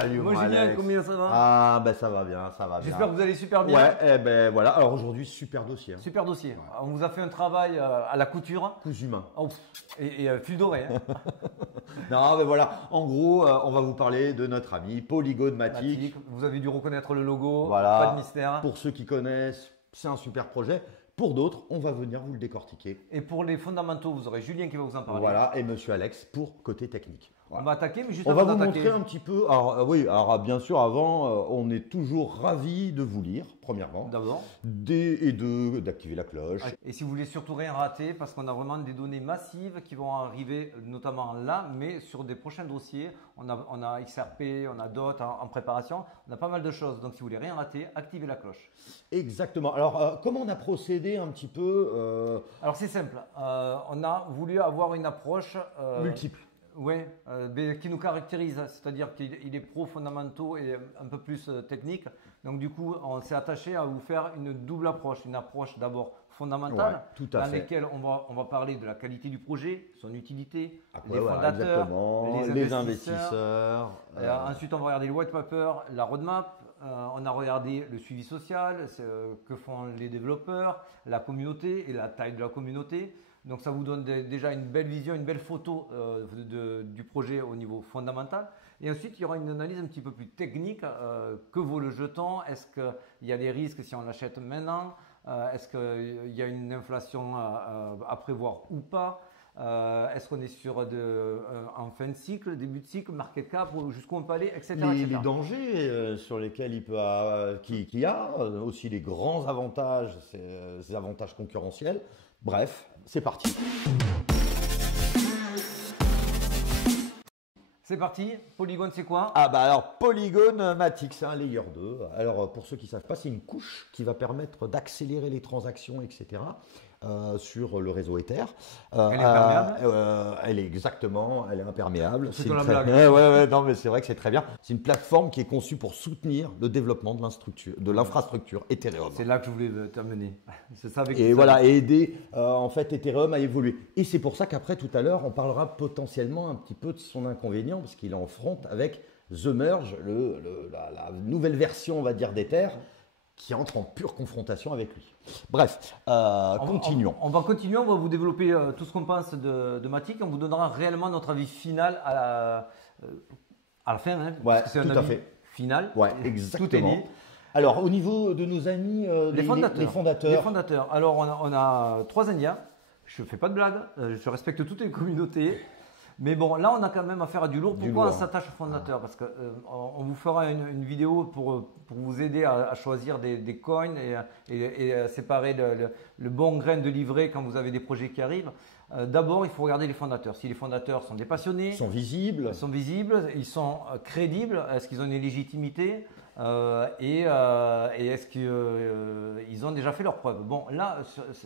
Salut Moi mon Julien, Alex. combien ça va? Ah ben ça va bien, ça va bien. J'espère que vous allez super bien. Ouais, eh ben voilà. Alors aujourd'hui, super dossier. Hein. Super dossier. On vous a fait un travail à la couture. Coups humains. Oh, et fil doré. Hein. Non, mais voilà. En gros, on va vous parler de notre ami Polygone Matic. Matic, vous avez dû reconnaître le logo. Voilà. Pas de mystère. Pour ceux qui connaissent, c'est un super projet. Pour d'autres, on va venir vous le décortiquer. Et pour les fondamentaux, vous aurez Julien qui va vous en parler. Voilà, et Monsieur Alex pour côté technique. Voilà. On va attaquer, mais juste On va avant vous d'attaquer. montrer un petit peu. Alors oui, alors bien sûr, avant, on est toujours ravis de vous lire, premièrement, D'abord. et d'activer la cloche. Et si vous voulez surtout rien rater, parce qu'on a vraiment des données massives qui vont arriver, notamment là, mais sur des prochains dossiers. On a XRP, on a d'autres en préparation. On a pas mal de choses. Donc si vous voulez rien rater, activez la cloche. Exactement. Alors, comment on a procédé un petit peu Alors c'est simple. On a voulu avoir une approche multiple. Oui, qui nous caractérise, c'est-à-dire qu'il est pro-fondamentaux et un peu plus technique. Donc du coup, on s'est attaché à vous faire une double approche. Une approche d'abord fondamentale, Ouais, tout à dans fait. laquelle on va parler de la qualité du projet, son utilité, Après, les voilà, fondateurs, exactement, les investisseurs. Ensuite, on va regarder le white paper, la roadmap. On a regardé le suivi social, que font les développeurs, la communauté et la taille de la communauté. Donc ça vous donne déjà une belle vision, une belle photo du projet au niveau fondamental. Et ensuite, il y aura une analyse un petit peu plus technique. Que vaut le jeton? Est-ce qu'il y a des risques si on l'achète maintenant? Est-ce qu'il y a une inflation à prévoir ou pas? Est-ce qu'on est sur en fin de cycle, début de cycle, market cap, jusqu'où on peut aller, etc. Les dangers sur lesquels qu'il y a, aussi les grands avantages, ces avantages concurrentiels. Bref, c'est parti. C'est parti. Polygone, c'est quoi? Ah bah alors, Polygone Matic, c'est un layer 2. Alors, pour ceux qui ne savent pas, c'est une couche qui va permettre d'accélérer les transactions, etc. Sur le réseau Ether. Elle est imperméable. Elle est imperméable. C'est la blague. Ouais, non, mais c'est vrai que c'est très bien. C'est une plateforme qui est conçue pour soutenir le développement de l'infrastructure Ethereum. C'est là que je voulais t'amener. C'est ça avec Et ça. voilà, et aider en fait Ethereum à évoluer. Et c'est pour ça qu'après, tout à l'heure, on parlera potentiellement un petit peu de son inconvénient, parce qu'il est en front avec The Merge, la nouvelle version, on va dire, d'Ether, qui entre en pure confrontation avec lui. Bref, continuons. On va continuer, on va vous développer tout ce qu'on pense de Matic. On vous donnera réellement notre avis final à la fin. Hein, Ouais, parce que c'est tout un à avis fait. final. Ouais, Tout est exactement. dit. Alors, au niveau de nos amis, Les fondateurs. les fondateurs. Les fondateurs. Alors, on a 3 Indiens. Je ne fais pas de blague. Je respecte toutes les communautés. Mais bon, là, on a quand même affaire à du lourd. Pourquoi on s'attache aux fondateurs? Parce qu'on vous fera une vidéo pour vous aider à choisir des coins et à séparer le bon grain de livret quand vous avez des projets qui arrivent. D'abord, il faut regarder les fondateurs. Si les fondateurs sont des passionnés, Sont visibles. ils sont crédibles, est-ce qu'ils ont une légitimité et est-ce qu'ils ont déjà fait leurs preuves? Bon, là,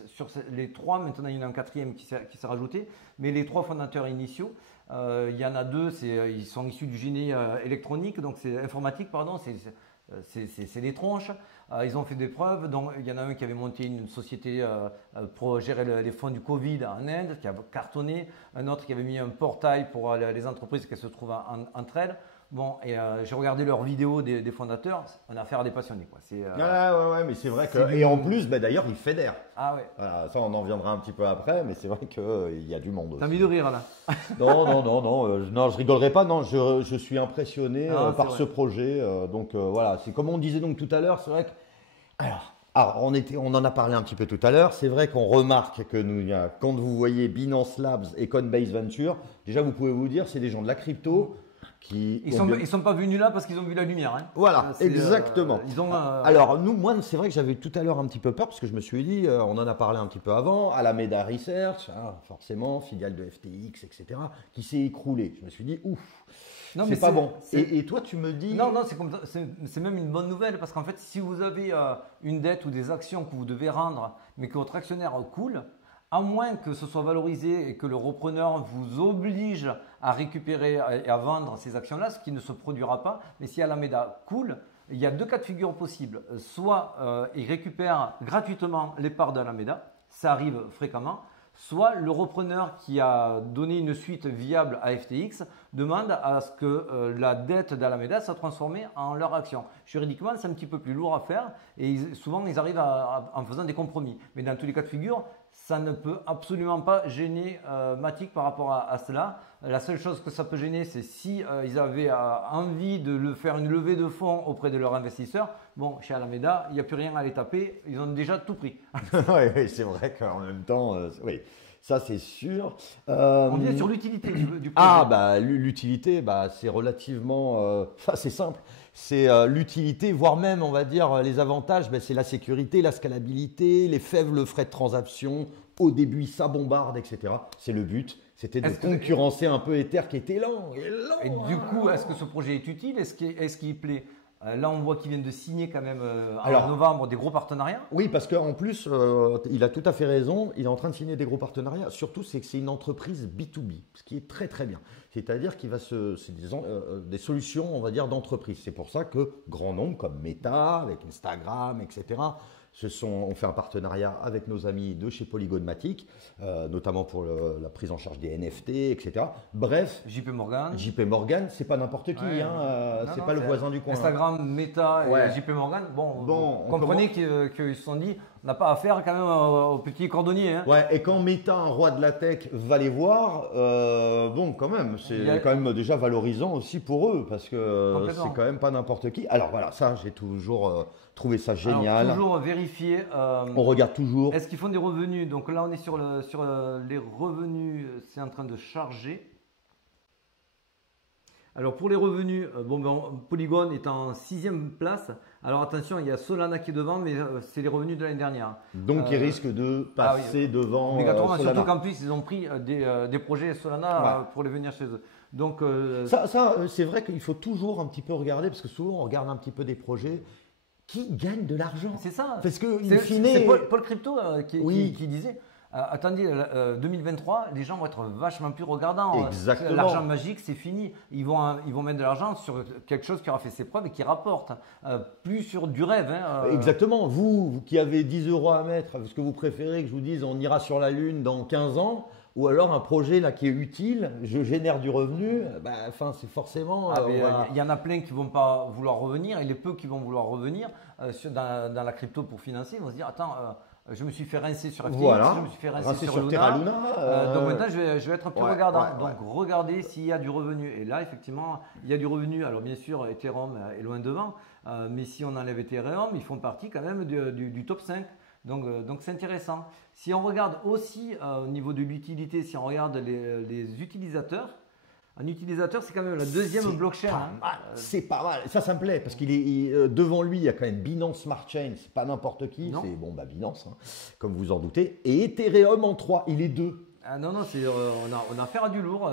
sur les trois, maintenant il y en a un quatrième qui s'est rajouté, mais les trois fondateurs initiaux, il y en a deux, ils sont issus du génie électronique, donc c'est informatique, pardon, c'est des tronches. Ils ont fait des preuves. Donc, il y en a un qui avait monté une société pour gérer les fonds du Covid en Inde, qui a cartonné. Un autre qui avait mis un portail pour les entreprises qui se trouvent entre elles. Bon, et j'ai regardé leurs vidéos des fondateurs. On a affaire à des passionnés, quoi. Ouais, mais c'est vrai que. Et en plus, bah, d'ailleurs, ils fédèrent. Ah ouais. Voilà, ça, on en viendra un petit peu après, mais c'est vrai qu'il y a du monde aussi. T'as envie de rire là? Non, je rigolerai pas. Non, je suis impressionné par vrai. ce projet. Donc voilà, c'est comme on disait donc tout à l'heure, c'est vrai que. Alors, on en a parlé un petit peu tout à l'heure. C'est vrai qu'on remarque que quand vous voyez Binance Labs et Coinbase Venture, déjà vous pouvez vous dire, c'est des gens de la crypto. Ils sont pas venus là parce qu'ils ont vu la lumière. Hein. Voilà, exactement. Alors moi, c'est vrai que j'avais tout à l'heure un petit peu peur parce que je me suis dit, on en a parlé un petit peu avant, Alameda Research, forcément, filiale de FTX, etc., qui s'est écroulée. Je me suis dit, ouf, c'est pas bon. Et toi, tu me dis… Non, c'est même une bonne nouvelle parce qu'en fait, si vous avez une dette ou des actions que vous devez rendre, mais que votre actionnaire coule, à moins que ce soit valorisé et que le repreneur vous oblige à récupérer et à vendre ces actions-là, ce qui ne se produira pas. Mais si Alameda coule, il y a deux cas de figure possibles. Soit il récupère gratuitement les parts d'Alameda, ça arrive fréquemment. soit le repreneur qui a donné une suite viable à FTX demande à ce que la dette d'Alameda soit transformée en leur action. Juridiquement, c'est un petit peu plus lourd à faire et souvent ils arrivent en faisant des compromis. Mais dans tous les cas de figure, ça ne peut absolument pas gêner Matic par rapport à cela. La seule chose que ça peut gêner, c'est si ils avaient envie de faire une levée de fonds auprès de leurs investisseurs. Bon, chez Alameda, il n'y a plus rien à les taper, ils ont déjà tout pris. Oui, c'est vrai qu'en même temps, oui, ça c'est sûr. On vient sur l'utilité du projet. Ah, bah, l'utilité, bah, c'est relativement. C'est simple. C'est l'utilité, voire même, on va dire, les avantages, bah, c'est la sécurité, la scalabilité, les faibles frais de transaction. Au début, ça bombarde, etc. C'est le but. C'était de concurrencer un peu Ether qui était lent. Et du coup, est-ce que ce projet est utile? Est-ce qu'il plaît? Là, on voit qu'ils viennent de signer quand même en novembre des gros partenariats. Oui, parce qu'en plus, il a tout à fait raison. Il est en train de signer des gros partenariats. Surtout, c'est que c'est une entreprise B2B, ce qui est très très bien. C'est-à-dire qu'il va c'est des solutions, on va dire, d'entreprise. C'est pour ça que grand nombre, comme Meta, avec Instagram, etc., on fait un partenariat avec nos amis de chez Polygon Matic, notamment pour la prise en charge des NFT, etc. Bref, JP Morgan, c'est pas n'importe qui, ouais, c'est pas le voisin du coin. Instagram, Meta et JP Morgan. Bon, comprenez qu'ils se sont dit, on n'a pas affaire quand même aux petits cordonniers. Hein. Ouais, et quand Meta, un roi de la tech, va les voir, quand même, c'est quand même déjà valorisant aussi pour eux, parce que c'est quand même pas n'importe qui. Alors voilà, ça, j'ai toujours trouvé ça génial. Alors, toujours vérifier. On regarde toujours. Est-ce qu'ils font des revenus? Donc là, on est sur les revenus, c'est en train de charger. Alors pour les revenus, Polygon est en 6e place. Alors attention, il y a Solana qui est devant, mais c'est les revenus de l'année dernière. Donc ils risquent de passer devant obligatoirement, Solana. surtout qu'en plus ils ont pris des projets Solana pour les venir chez eux. Donc ça c'est vrai qu'il faut toujours un petit peu regarder, parce que souvent on regarde un petit peu des projets qui gagnent de l'argent. C'est ça. Parce que c'est Paul Crypto qui disait. Attendez, 2023, les gens vont être vachement plus regardants. Exactement. L'argent magique, c'est fini. Ils vont mettre de l'argent sur quelque chose qui aura fait ses preuves et qui rapporte. Plus sur du rêve. Exactement. Vous qui avez 10 € à mettre, est-ce que vous préférez que je vous dise on ira sur la Lune dans 15 ans, ou alors un projet là qui est utile, je génère du revenu, c'est forcément… Il y en a plein qui ne vont pas vouloir revenir, et les peu qui vont vouloir revenir dans la crypto pour financer, ils vont se dire, attends… je me suis fait rincer sur FTX, je me suis fait rincer sur Terra Luna. Donc maintenant, je vais être un peu regardant. Donc regardez s'il y a du revenu. Et là, effectivement, il y a du revenu. Alors bien sûr, Ethereum est loin devant. Mais si on enlève Ethereum, ils font partie quand même du top 5. Donc c'est intéressant. Si on regarde aussi au niveau de l'utilité, si on regarde les utilisateurs, un utilisateur, c'est quand même la deuxième blockchain. C'est pas mal. Ça me plaît parce qu'il est devant lui, il y a quand même Binance Smart Chain. C'est pas n'importe qui. Non. C'est Binance, comme vous en doutez. Et Ethereum en 3, il est 2. Ah non, on a affaire à du lourd.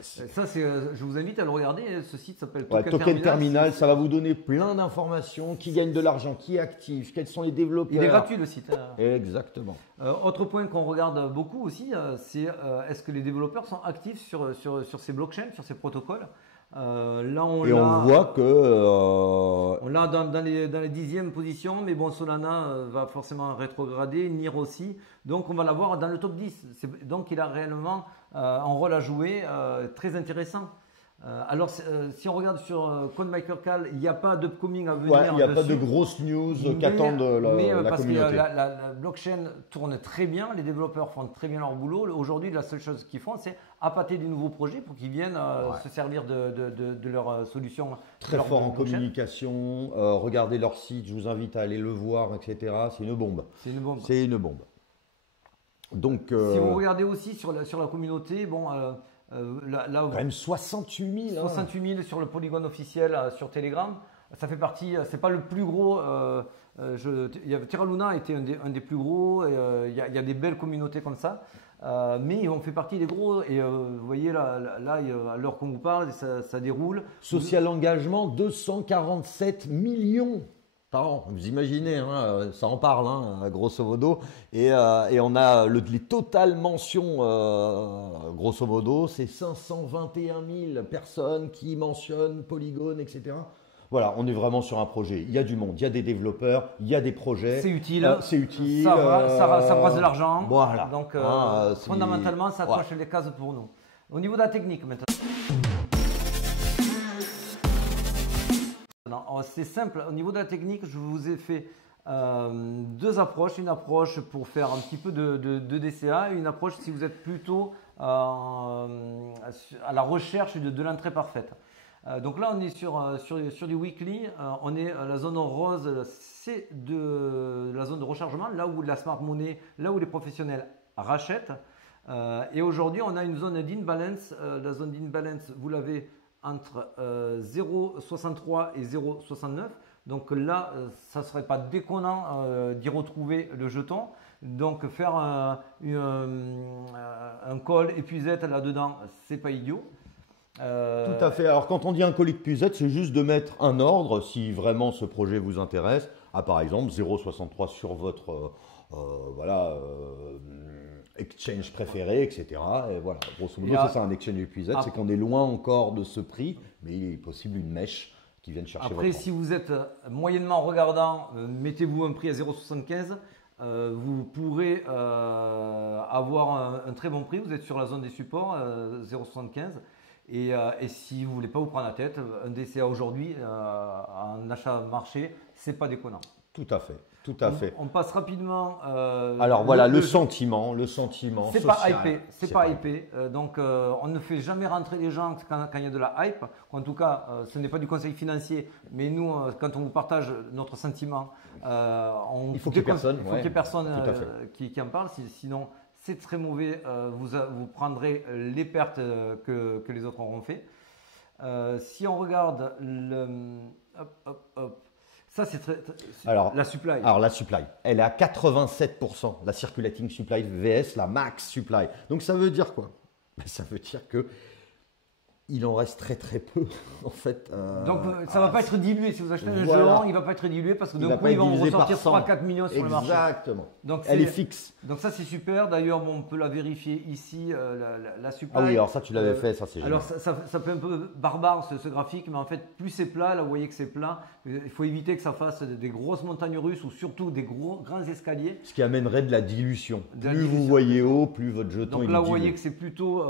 Je vous invite à le regarder. Ce site s'appelle Token Terminal. Ça va vous donner plein d'informations. Qui gagne de l'argent, qui est actif, quels sont les développeurs. Il est gratuit le site. Exactement. Autre point qu'on regarde beaucoup aussi, c'est est-ce que les développeurs sont actifs sur ces blockchains, sur ces protocoles. On voit que… On l'a dans les 10e positions, mais bon, Solana va forcément rétrograder, NIR aussi. Donc on va l'avoir dans le top 10. Donc il a réellement un rôle à jouer très intéressant. Alors, si on regarde sur CoinMarketCap, il n'y a pas d'upcoming à venir. Il n'y a pas de grosses news qu'attendent la parce communauté. Que la blockchain tourne très bien, les développeurs font très bien leur boulot. Aujourd'hui, la seule chose qu'ils font, c'est appâter des nouveaux projets pour qu'ils viennent se servir de leur solution. Très fort en communication. Regardez leur site, je vous invite à aller le voir, etc. C'est une bombe. C'est une bombe. Donc, si vous regardez aussi sur la communauté, quand même 68 000. 68 000 sur le Polygon officiel sur Telegram. Ça fait partie, c'est pas le plus gros. Terra Luna était un des plus gros. Il y a des belles communautés comme ça. Mais on fait partie des gros. Et vous voyez là, à l'heure qu'on vous parle, ça déroule. Social engagement, 247 millions. Vous imaginez, ça en parle, grosso modo. Et on a les totales mentions, grosso modo, c'est 521 000 personnes qui mentionnent Polygon, etc. Voilà, on est vraiment sur un projet. Il y a du monde, il y a des développeurs, il y a des projets. C'est utile. C'est utile. Ça brasse de l'argent. Voilà. Donc, fondamentalement, ça coche les cases pour nous. Au niveau de la technique, maintenant. C'est simple. Au niveau de la technique, je vous ai fait deux approches. Une approche pour faire un petit peu de DCA et une approche si vous êtes plutôt à la recherche de l'entrée parfaite. Donc là, on est sur du weekly. On est la zone rose, c'est la zone de rechargement, là où la smart money, là où les professionnels rachètent. Et aujourd'hui, on a une zone d'imbalance. La zone d'imbalance, vous l'avez entre 0,63 et 0,69. Donc là, ça ne serait pas déconnant d'y retrouver le jeton. Donc faire un call épuisette là-dedans, c'est pas idiot. Tout à fait. Alors quand on dit un call épuisette, c'est juste de mettre un ordre si vraiment ce projet vous intéresse. Par exemple 0,63 sur votre exchange préféré, etc. Et voilà, grosso modo, c'est ça un exchange épuisette, c'est qu'on est loin encore de ce prix, mais il est possible une mèche qui vienne chercher Après, si vous êtes moyennement regardant, mettez-vous un prix à 0,75. Vous pourrez avoir un très bon prix. Vous êtes sur la zone des supports, 0,75. Et si vous ne voulez pas vous prendre la tête, un DCA aujourd'hui, en achat marché, c'est pas déconnant. Tout à fait. Tout à fait. On passe rapidement. Alors voilà, le sentiment c'est pas hypé, c'est pas hypé. Donc on ne fait jamais rentrer les gens quand il y a de la hype. En tout cas, ce n'est pas du conseil financier, mais nous, quand on vous partage notre sentiment, il faut qu'il y ait personne, qui en parle. Sinon, c'est très mauvais. Vous prendrez les pertes que les autres auront fait. Si on regarde ça, c'est la supply. Alors, la supply, elle est à 87%, la circulating supply VS, la max supply. Donc, ça veut dire quoi? Ça veut dire que il en reste très très peu, en fait. Donc, ça ne va pas être dilué. Si vous achetez un jeton, il ne va pas être dilué parce que d'un coup, ils vont ressortir 3-4 millions sur le marché. Exactement. Donc, elle est fixe. Donc, ça, c'est super. D'ailleurs, on peut la vérifier ici, la supply. Ah oui, alors ça, tu l'avais fait, ça, c'est génial. Alors, ça fait un peu barbare, ce graphique, mais en fait, plus c'est plat, là, vous voyez que c'est plat. Il faut éviter que ça fasse des grosses montagnes russes ou surtout des grands escaliers. Ce qui amènerait de la dilution. Plus vous voyez haut, plus votre jeton est dilué. Donc là, vous voyez que c'est plutôt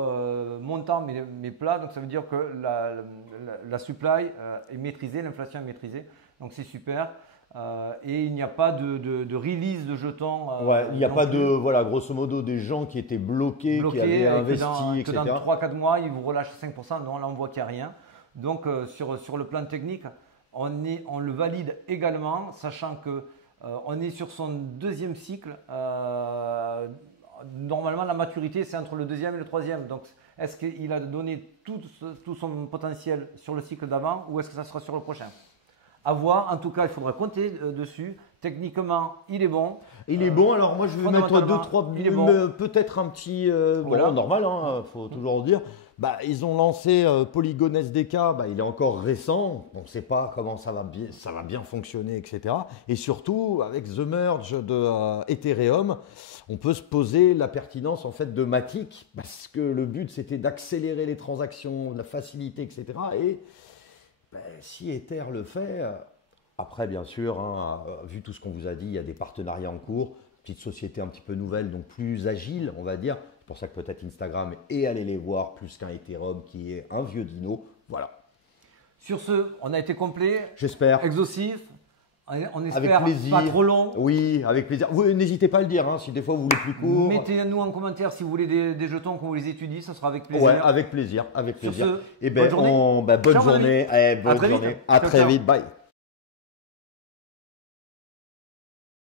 montant, mais plat. Donc, ça veut dire que la supply est maîtrisée, l'inflation est maîtrisée, donc c'est super. Et il n'y a pas de release de jetons. Il n'y a pas de, grosso modo, des gens qui étaient bloqués qui avaient investi, etc. Que dans 3-4 mois, ils vous relâchent 5%. Non, là, on voit qu'il n'y a rien. Donc, sur le plan technique, on le valide également, sachant que on est sur son deuxième cycle. Normalement, la maturité, c'est entre le deuxième et le troisième. Donc, est-ce qu'il a donné tout son potentiel sur le cycle d'avant ou est-ce que ça sera sur le prochain? À voir. En tout cas, il faudra compter dessus. Techniquement, il est bon. Il est bon. Alors, moi, je vais mettre 2-3, peut-être un petit. Normal, il faut toujours le dire. Ils ont lancé Polygon SDK, il est encore récent, on ne sait pas comment ça va bien fonctionner, etc. Et surtout, avec The Merge de Ethereum, on peut se poser la pertinence en fait de Matic, parce que le but c'était d'accélérer les transactions, de la facilité, etc. Et si Ether le fait, après bien sûr, vu tout ce qu'on vous a dit, il y a des partenariats en cours, petite société un petit peu nouvelle, donc plus agile, on va dire. C'est pour ça que peut-être Instagram et allez les voir plus qu'un Ethereum qui est un vieux dino. Voilà. Sur ce, on a été complet. J'espère. Exhaustif. On espère avec plaisir. Pas trop long. Oui, avec plaisir. Vous n'hésitez pas à le dire si des fois vous voulez plus court. Mettez-nous en commentaire si vous voulez des jetons qu'on vous les étudie, ça sera avec plaisir. Ouais, avec plaisir, avec plaisir. Sur ce, bonne journée. Bonne journée. Bonne journée. À très vite. Bye.